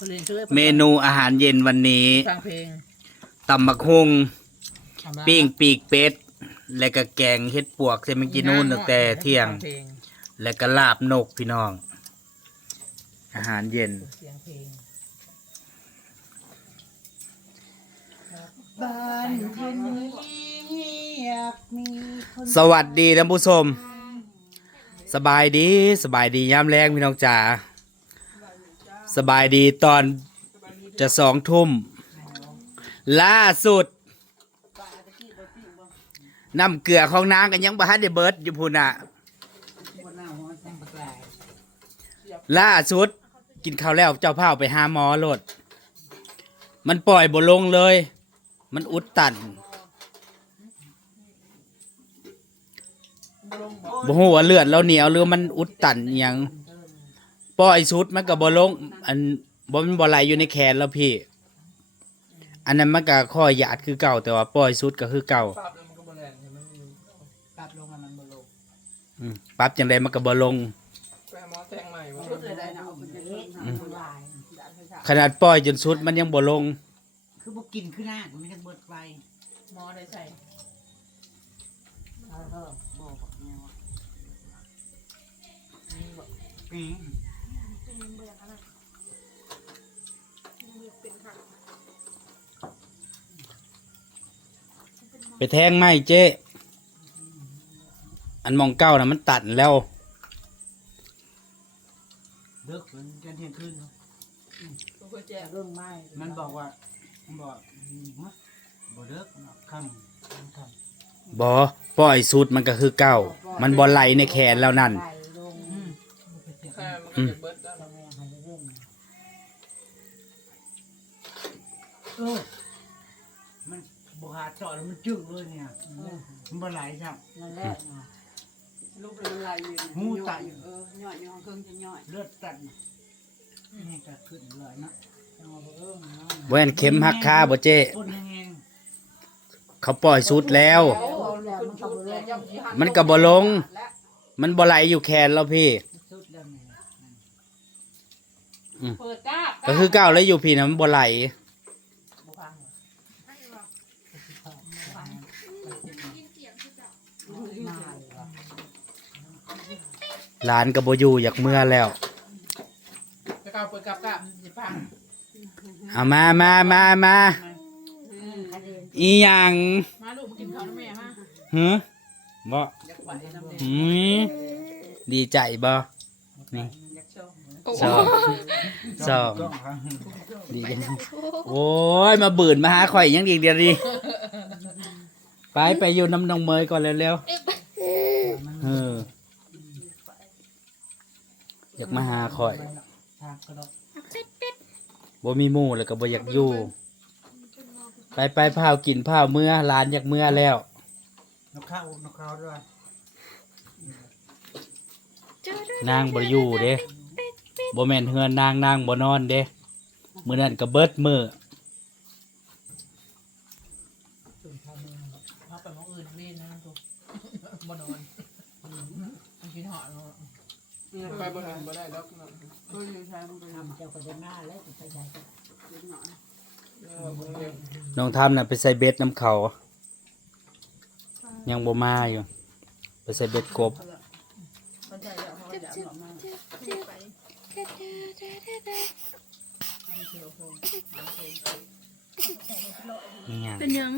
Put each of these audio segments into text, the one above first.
เพลงชื่อเมนูอาหารเย็นวันนี้ฟังเพลงตำบักฮุงปิ้งปีกเป็ด และก็แกงเฮ็ดปวกเซมิกินูนตั้งแต่เที่ยงฟัพลและก็ลาบนกพี่น้อง อาหารเย็นเสียงเพลงบ้านที่นี้อยากมีคนสวัสดีท่านผู้ชม สบายดีสบายดียามแรงพี่น้องจ๋า สบายดีตอนจะสองทุ่ม ล่าสุด น้ำเกลือของนางกันยังบ่ทันได้เบิดอยู่พูน่ะ ล่าสุด กินข้าวแล้วเจ้าพาไปหาหมอโลด มันปล่อยบ่ลงเลย มันอุดตันบ่ฮู้ว่าเลือดเราเหนียวหรือมันอุดตันอหยัง ปล่อยสุดมันก็บ่ลง อันบ่มันบ่ไหลอยู่ในแขนแล้วพี่ อันนั้นมันก็ข้อหยาดคือเก่า แต่ว่าปล่อยสุดก็คือเก่า ปรับแล้วมันก็บ่แรงเห็นมันอยู่ปรับลงให้มันบ่ลงอืมปรับจังไดมันก็บ่ลง แปหมอแทงใหม่ว่าชุดเลยได้นะเอามันจะเละนะมันลายขนาดปล่อยจนสุดมันยังบ่ลง คือบ่กินขึ้นหน้ามันยังเบิดไฟหมอได้ใส่เออเออบอกแม่ว่านี่บอกอืม ไปแทงไหมเจ๊อันมองเก้านะมันตัดแล้วเลิกมันจะเที่ยงคืนเนาะตัวเพื่อแจ้งเรื่องไม้มันบอกว่ามันบอกอืมมะบ่เลิกเนาะค่ำค่ำค่ำบอปล่อยสุดมันก็คือเก้ามันบอไหลในแขนแล้วนั่นอืมแค่มันก็จะเบิดแล้วเออมัน บหาเจาะแล้วมันจึ้งเลยเนี่ย มันบ่ไหลครับนั่นแหละนะลูกเป็นไรอยู่หูไตเออย่อยย่อยเครื่องจะย่อยเลือดตัดนี่ก็ขึ้นเลยนะจังหวะบ่เอิ่มเนาะแว่นเข็มหักคาบ่เจ๊คนแห้งเขาปล่อยสุดแล้วแล้วแล้วมันก็บ่ลงมันก็บ่ลง มันบอไหลอยู่แขนแล้วพี่ ๆสุดแล้วนี่เปิดกล้าก็คือเก้าแล้วอยู่พี่นะมันบอไหล บ่ฟังเหรอ มาเลยว่ะ หลานกับบอยู่อยากเมื่อแล้วไปกล้าเปิดกล้าก้าจะฟังเอามามามามาอีหยังมาลูกมากินข้าวน้ำแม่มาหือบ่อยากไหวน้ำแม่หืมดีใจบ่นี่อยากโชว์สองสองดีจังโอ้ยมาบืนมาหาข่อยยังดีเดียวดีไปไปอยู่น้ำนองเมยก่อนเร็วๆเออ อยากมาหาข่อยทางก็ดอกบ่มีหมู่แล้วก็บ่อยากอยู่ ไปไปพาวกินพาวเมื่อร้านอยากเมื่อแล้วนกข้าวนกข้าวด้วยนางบ่อยู่เด้บ่แม่นเฮือนนางนางบ่นอนเด้มื้อนั้นก็เบิดมื้อ เอาไปหมองอื่นเว้นนะทุกบ่นอนมันกินหอดเนาะ ไปบ่ได้บ่ได้แล้วเนาะก็อยู่ใช้มันก็ทำเจ้าก็ได้หน้าแล้วจะไปใหญ่ก็เล็กหน่อยเออบ่เรียนน้องทำน่ะไปใส่เบ็ดน้ำเขายังบ่มาอยู่ ไปใส่เบ็ดกบ มันใช่แล้วเขาอยากบอกมานี่หยังเป็นยัง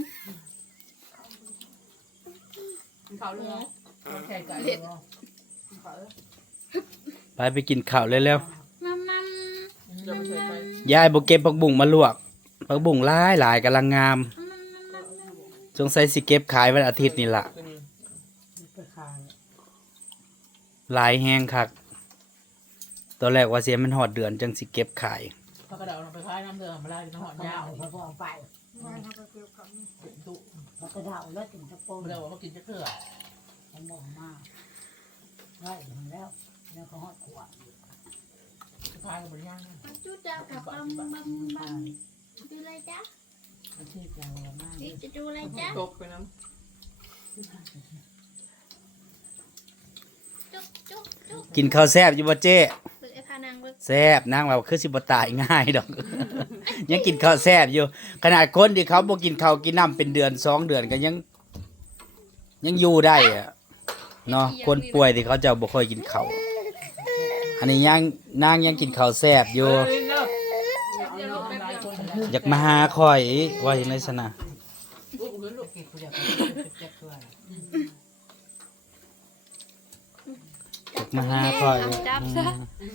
เขาเรือแข่งกันเนาะ ไปไปกินข้าวเร็วมัมมัมจะไปช่วยไปๆยายบ่เก็บผักบุ้งมาลวกผักบุ้งหลายหลายกำลังงามสงสัยสิเก็บขายวันอาทิตย์นี่ล่ะขึ้นไปขายหลายแห้งคักตอนแรกว่าเสียมันหอดเดือนจังสิเก็บขายเขาก็เดาลงไปคล้ายน้ำเดือดมาไล่น้ำหอดยาวเขาบอกไปตุเขาก็เดาแล้วถึงจะโป้เดี๋ยวว่ากินจะเกลือเขาบอกมาไล่ถึงแล้ว แล้วเขาหอดขวดคล้ายกับบริย่างจุดดาวกับบัมบัมบัมดูอะไรจ๊ะมันชื่อเจ้าละมากนี่จะดูอะไรจ๊ะตกไปน้จุ๊บจุ๊บจุ๊บกินข้าวแซ่บอยู่บ่เจ้ฝึกไอ้พานาางเบิกแซ่บนางว่าคือสิบ่ตายง่ายดอก ยังกินข้าวแซ่บอยู่ ขนาดคนที่เขาบ่กินข้าวกินน้ำเป็นเดือนสองเดือนก็ยัง ยังอยู่ได้อะเนาะคนป่วยที่เขาเจะบ่ค่อยกินข้าวอัันนี้ยังนางยังกินข้าวแซ่บอยู่อยากมาหาคอยว่าอย่างไรสนะอยากเจ็บมาหาคอยจับซะ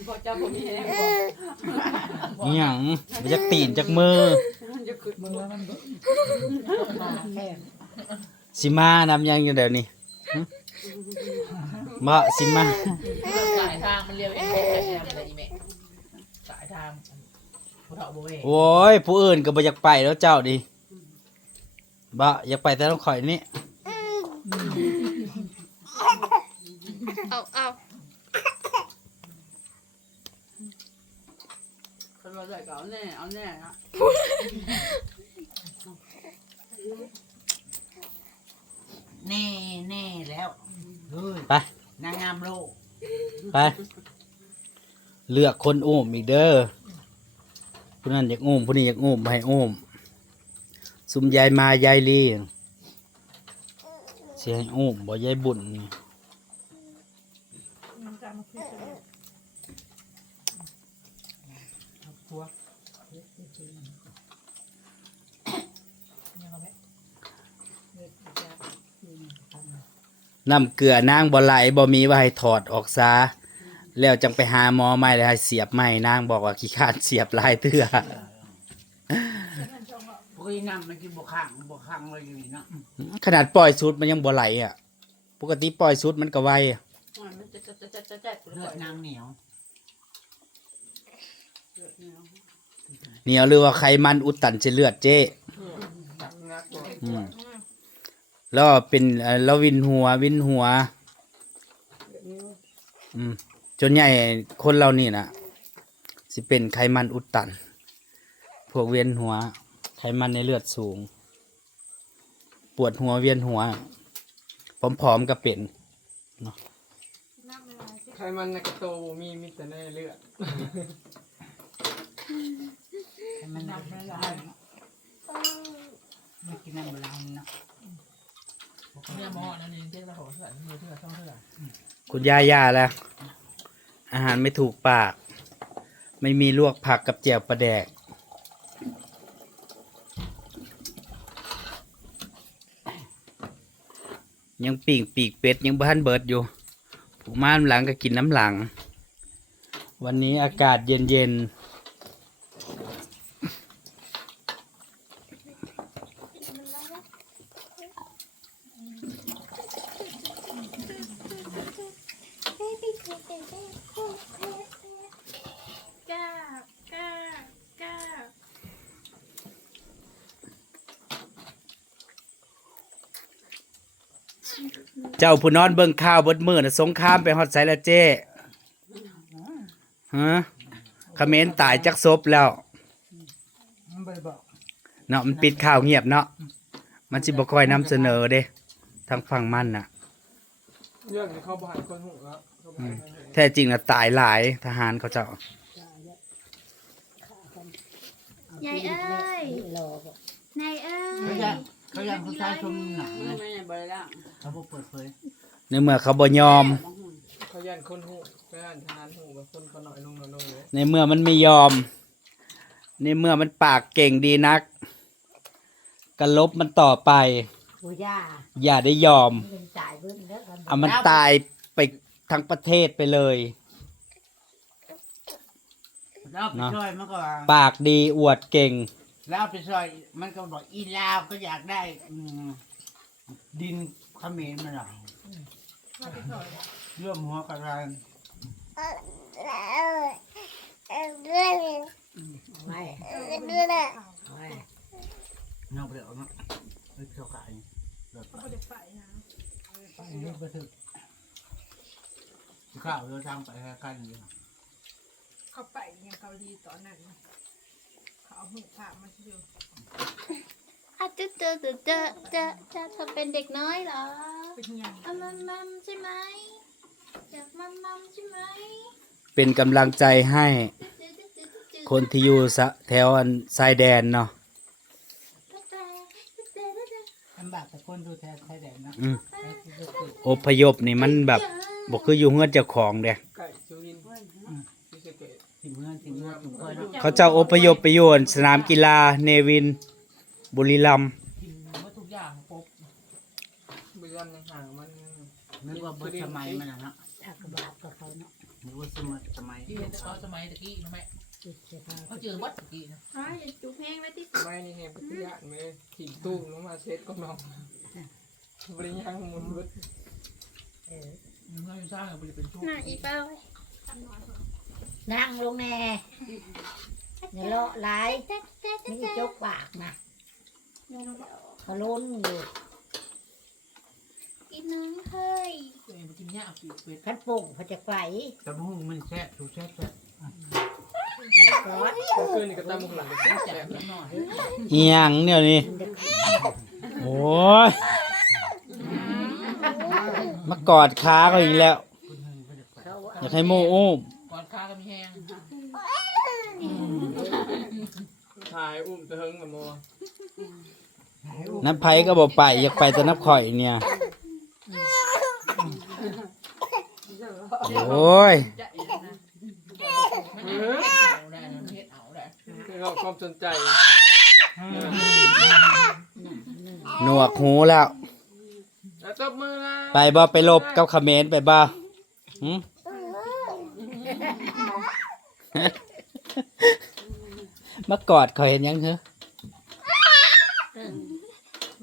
พอเจ้าผมมีแรงพออหยังบ่จักตีนจักมือสิมานำยังอยู่เดี๋ยวนี้หึบ่สิมา สายทางมันเรียวเองแค่อะไรอีเมะสายทางผู้ เฒ่าบ่เวโอ้ยผู้อื่นก็บ่อยากไปแล้วเจ้าดิบ่อยากไปแต่ต้องข่อยนี่เอาเอาคนเราได้ก็เอาแน่เอาแน่นะแน่แน่แล้วเฮ้ยไปนางงามโลก ไป เลือกคนอุ้มอีกเด้อ ผู้นั้นอยากโอมผู้นี้อยากอุ้มบ่ให้อุ้มซุมยายมายายลีเสิให้อุ้มบ่ยายบุญนี่น้ำเกลือนางบ่ไหลบ่มีว่าให้ถอดออกซะ แล้วจังไปหาหมอใหม่แล้วให้เสียบใหม่นางบอกว่าขี้คร้านเสียบหลายเทื่อพวกอีน้ำมันกินบกข้างบกข้างเลยอยู่นี่เนาะขนาดปล่อยสุดมันยังบ่ไหลอะ ปกติปล่อยสุดมันก็ไวอะมันจะจะจะจะจะจะเลือดนางเหนียวเลือดเหนียวเหนียวหรือว่าไขมันอุดตันเส้นเลือดเจ้จับงักตัวอืมแล้วเป็นเอ่อแล้ววินหัววินหัว อืม จนใหญ่คนเรานี่นะสิเป็นไขมันอุดตัน พวกเวียนหัว ไขมันในเลือดสูง ปวดหัวเวียนหัวผอมๆก็เป็นใครมันในกระโตมีมีแต่ในเลือดให้มันน้ำไม่ได้ไม่กินน้ำเวลาเนาะเนี่ยหมอนั่นเองเจ๊ละหัวเถื่อนมือเถื่อนช่องเถื่อนคุณย่าย่าแล้ว อาหารไม่ถูกปาก ไม่มีลวกผักกับแจ่วปลาแดก ยังปีกปีกเป็ดยังบ้านเบิดอยู่ผมมานหลังก็กินน้ำหลัง วันนี้อากาศเย็นเย็นๆ ก้าก้าก้า เจ้าผู้นอนเบิ่งข้าวเบดมือนะสงครามไปฮอดไสละเจ้ฮะเขมรตายจักศพแล้ว มันไปบอกเนาะมันปิดข่าวเงียบเนาะมันสิบ่ค่อยนำเสนอเด้ทางฝั่งมันน่ะ เรื่องที่เขาบ่ให้คนหูแล้วเขาบ่ให้คนหูแท้จริงน่ะตายหลายทหารเขาเจ้า ยายเอ้ยนายเอ้ย เขายอยากเขาอยากผู้ชายชมหนังไม่นะไม่บริล่างเขาบอกเปิดเผยในเมื่อเขาบ่ยอม เขาย่านคนหูเขาย่านทหารหูแบบคนเขาหน่อยลงหน่อยลงเลยในเมื่อมันไม่ยอม ในเมื่อมันปากเก่งดีนักก็ลบมันต่อไปผู้ย่าอย่าได้ยอม เงินจ่ายเพิ่นแล้วกันเอามันตายไปทั้งประเทศไปเลย แล้วไปช่วยมันก็ว่าปากดีอวดเก่ง แล้วไปช่วยมันก็บอกอีลาวก็อยากได้อืมดินเขมรมาหน่อยร่วมหัวกันอะไรไม่ไม่นอกเดี๋ยวเนาะไปเที่ยวขายเดี๋ยวไปไปนี่ไปถึงข้าวเรือทางไปแค่กันอยู่เขาไปยังเกาหลีตอนนั้น เอาหูผ่ามาเดียวอะเจอเจอเจอเจอเจอจอเธอเป็นเด็กน้อยเหรอเป็นยังอามัมมัมใช่ไหมอยากมัมมัมใช่ไหมเป็นกำลังใจให้ คนที่อยู่สะแถวอันชายแดนเนาะลำบากแต่คนดูแทนไทยแดงนะอืมไอ้ที่ลูกเกิดอพยพนี่มันแบบบ่คืออยู่เฮือนเจ้าของเด้ไก่จูรินที่สะเกต ถึงเมื่อถึงเมื่อถึงเมื่อเนาะเขาเจ้าอพยพไปอยู่อันสนามกีฬาเนวิน บุรีรัมย์กินว่าทุกอย่างครบเบื้องห่างๆมันนึกว่าเบิดสมัยมันนะเนาะถ้ากระบาดก็เขาเนาะนึกว่าสมัยสมัยที่เห็นเขาสมัยตะกี้นะแม่จิตจะพาเขาเจอวัดตะกี้นะอ้าวอย่าจุกแห้งไว้ที่สมัยนี้เนี่ยพิทยาแม่ถิ่นตู้ลงมาเซ็ตก็น้องบริยังมุนเบิดเออมันไม่สร้างบริเป็นช่วงหน้าอีเป้าไว้ นั่งลงแน่อย่าเลาะไหลายนี่จกปากนะเขาล้นอยู่อีน้องเฮ้ยตัวเองไปกินหญ้าปีกเป็ดขันโป่งเขาจะไฟตะมุงมันแซ่บถูกแซ่บแซ่บซอสเกินนี่ก็ตามมุกหลังแจกนิดหน่อยอีหยังเนี่ยนี่มันจะโอ้ยมากอดขาเขาอีกแล้วเขาอยากให้โมอุ้มก่อนข้าก็มีแห้ง ถ่ายอุ้มเติงกับโมน้ำไผก็บอกไป อยากไปแต่น้ำข่อยเนี่ย โอ้ยมันเอาได้นะเฮ็ดเอาได้เราความสนใจหนวกหูแล้ว แล้วตบมือละไปบ่ไปลบกับเขมรไปบ่หึมากอดเขาเห็นยังเหรอ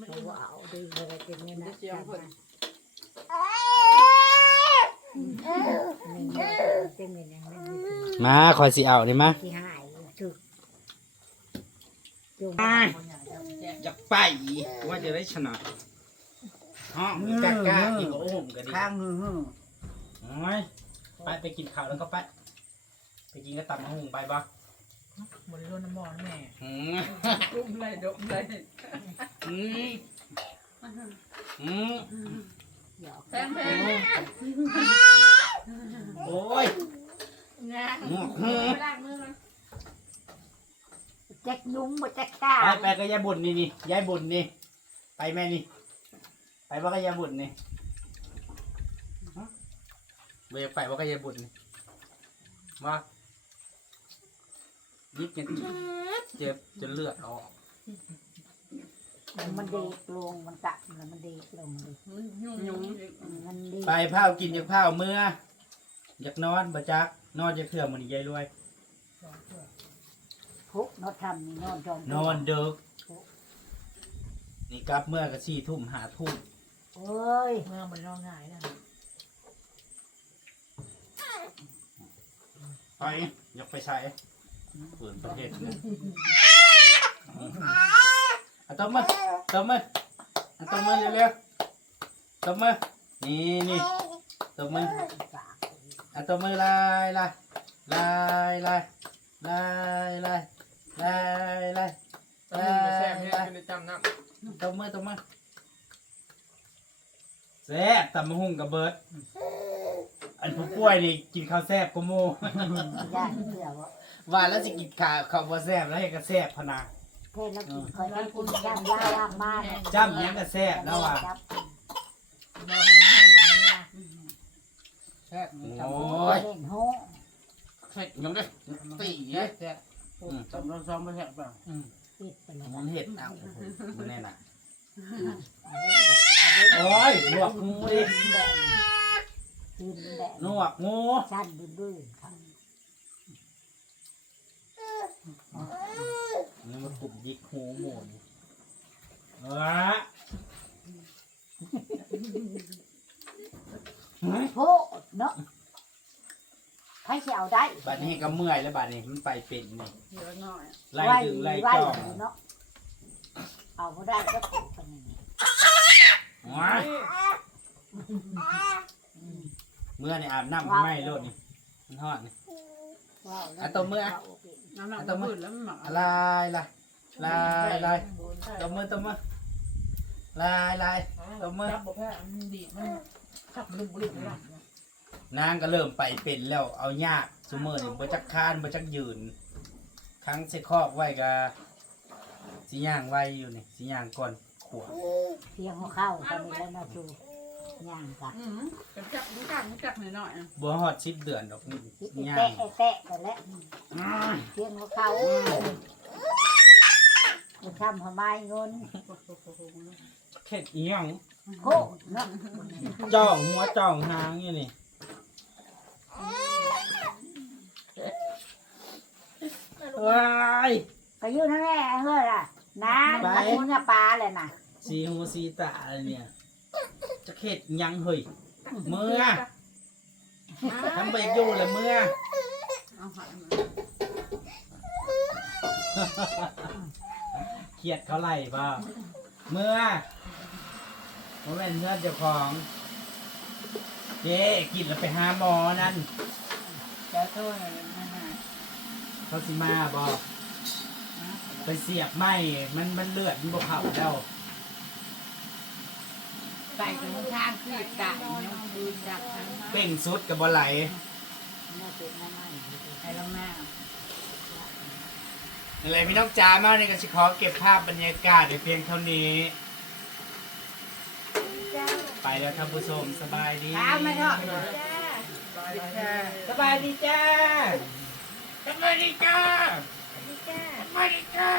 เขาเอาดีอะไรกันเนี่ยนะจังหวะนี่เป็นอย่างนั้นมาคอยสิเอานี่มาที่หายถึกจุ่มอยากไปว่าจะได้ชนะห้องกล้ากล้าอีกก็อุ้มก็ดีข้างหื้อหื้อโอ้ยไปไปกินข้าวแล้วก็ไป ไปกินก็ตับมะฮุงไปบ่ บริโภคน้ำมอนแม่หืมอุ้มไรดมไรอืมอืมแพงแพงโอ้ยงานหนวกหูไปล้างมือก่อนแจ็คยุ้งมาแจ็คก้าไปไปก็ยายบุญนี่นี่ยายบุญนี่ไปแม่นี่ไปว่าก็ยายบุญนี่ฮะเบยากไปว่าก็ยายบุญนี่มา ยิบกันเจ็บจนเลือดออกมันเด็กลงมันกัดแล้วมันเด็กลงเลยยุ่งยุ่งมันเด็กไปเผาวกินอยากเผาวเมื่ออยากนอนบ่จักนอนจะเคลื่อนมันยายรวย พุกนอนทำนี่นอนจอมนอนเดึกนี่กลับเมื่อก็สี่ทุ่มหาทุ่มโอ้ยเมื่อบริโภคง่ายนะไปอยากไปใช้ เปิดประเทศเนี่ยเอาตบมือตบมือเอาตบมือเร็วๆตบมือนี่นี่ตบมือเอาตบมือลายลายลายลายลายลายลายลายตอนนี้แซ่บเนี่ยเป็นจำน้ตบมือตบมือแซ่บตำมะฮุ่งกับเบิร์ดอันผู้ป่วยนี่กินข้าวแซ่บก็โมญาติเสือว่า ว่าแล้วสิกินข้าวข้าวบ่แซ่บแล้วให้ก็แซ่บพะนาเพศแล้วกินคอยได้กินย่างย่าว่างมากจ้ำหยังก็แซ่บแล้วว่ะำเราทำแห้งกับเนื้อแซ่บโอ้จำยเล่นโฮเฮ็ดหยังเด้อตีแซ่เด้บแซ่บจำเราซ้อมไม่แซ่บเปล่าปิดไปเลยมันเฮ็ดเอามันแน่น่ะโอ้ยหนวกงูดิกินแดดหนวกงูสั้นดื้อๆครับ นี่มันตุบยิกหูหมูนี่เออโหเนาะใครจะเอาได้บัดนี้ก็เมื่อยแล้วบัดนี้มันไปเป็นนี่เยอะหน่อยไล่ดึงไล่ไว้จ้องเนาะเอาบ่ได้ก็ถูกกันนี่ว้ายเมื่อนี่อาบน้ำไม่โลดนี่มันฮอดนี่ว้าว อะตัวมืออะน้ำหนักมันพืชแล้วมันหมักลายลายลายลายตบมือตบมือลายลายตบมือจับบอกแพ้มันดีมันขับมันลุกลุกเลยนางก็เริ่มไปเป็นแล้ว เอายากซุมื้อนี่บ่จักคร้านบ่จักยืนครั้งใส่คอกไว้ก็สิย่างไว้อยู่นี่สิย่างก่อนขวดเพียงหัวเข้าตอนนี้แล้วนะจู ย่างกันอืมกระจับรู้จักรู้จักหน่อยหน่อยบ่ฮอด10เดือนดอกนี่คิดไอ้ย่างแตะไอ้แตะกันแล้วเพียงหัวเข้าจะทำทำไมเงินเข็ดอีหยังโคกเนาะจ้องหัวจ้องหางอยู่นี่ว้ายก็อยู่นั่นแหละเฮ้ยล่ะนะมันมุนปลาเลยนะสีหูสีตาอะไรเนี่ย จะเข็ดอีหยังเฮ้ยเมื่อทำไปอยู่เลยเมื่อเอาหายมาเครียดเขาไล่ป่ะเมื่อโมเมนเพื่อนเจ้าของเจ๊กินแล้วไปหาหมอนั่นจะโทษนะฮะเขาสิมาบอกไปเสียบไหมมันมันเลือดมันบกเผาแล้ว ใส่ถุงทางคือกะยังดูจากทางเป่งสุดก็บ่ไหลน่าเป็นน้ำมันไอ้ละแม่อะไรพี่น้องจ๋ามานี่ก็สิขอเก็บภาพบรรยากาศไว้เพียงเท่านี้ ไปแล้วท่านผู้ชมสบายดีข้าวไม่ทอดสบายดีจ้าสบายดีจ้าสบายดีจ้า